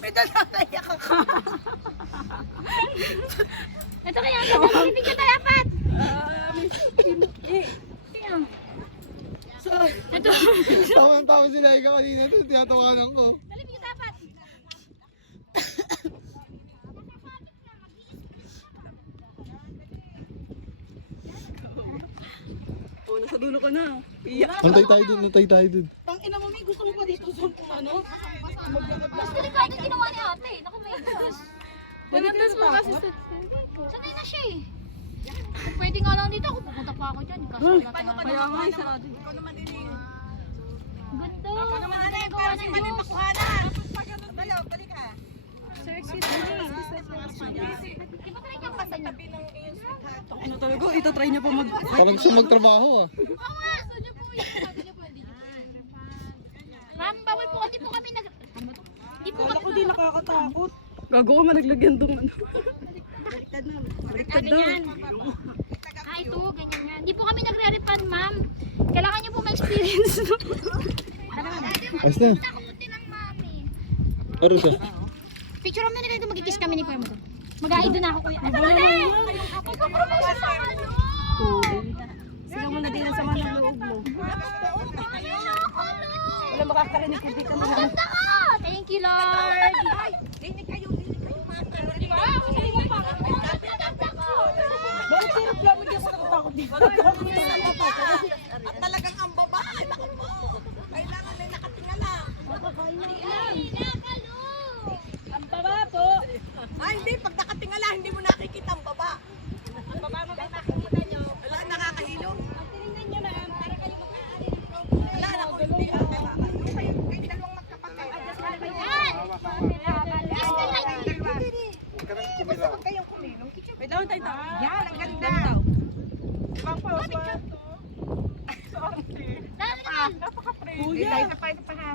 May dalalayak ako. Ito kaya ang ganda, hindi ka dapat. Ito. Tama sila ikaw kanina ito. Tinatawanan ko. Dali, hindi ka dapat. Oh, nasa dulo ka na. Iyak. Antay tayo dun. Tang ina mo, may gusto mo pa dito sa ano? Mas delikado yung ginawa ni ate. Naku, may itas. Pinatas mo kasi sa... Sanay na siya eh. Kung pwede nga lang dito, ako pupunta pa ako dyan. Kaso wala tayong Kaya nga, sarado. Ikaw naman din eh. ganda. Ikaw naman din eh, para si Manin makuhanan. Balaw, balik ka. Sir, excuse me. Di ba kaya niyang pasan niya? Ano talaga? Ito try niya pa mag... Parang gusto magtrabaho ah. Oo nga, gusto niyo po yun. Sabi niyo po, hindi niyo po. Ma'am, bawal po kasi po kami nag... Hindi po Kala kami ko di nakakatakot. Gago ka malaglag tong ano. Baliktad na. Baliktad daw. Ah, ito, ganyan yan. Hindi po kami nagre-refund, ma'am. Kailangan niyo po ma-experience. Ayos na. Takutin ng mami. Pero siya. Picture mo na kayo, magkikis kami ni Kuya Moto. Mag-aido na ako, Kuya. Ano ba na? Magpapromotion sa ano? Sila mo na din ang sama ng loob mo. Wala makakarinig kung di ka Ang man. ganda ka! Thank you, Lord! Dinig kayo Bakit sino plano niya sa natatakot di ba? At talagang ang babae. Naku po. Kailangan ay nakatingala. Ang baba po. Ay, hindi. Pag nakatingala, hindi mo nakikita ang baba. Ang baba mo ba nakikita nyo? Wala, nakakahilo. Tingnan nyo na. Para kayo mag-aari ng program. Wala, naku, hindi. Kayo dalawang magkapatid. Huwag kayong kumilong. Wait lang tayo. Yan, ang ganda. Ibang pa, Dali na! napaka-pre. Kuya. Isa pa ha.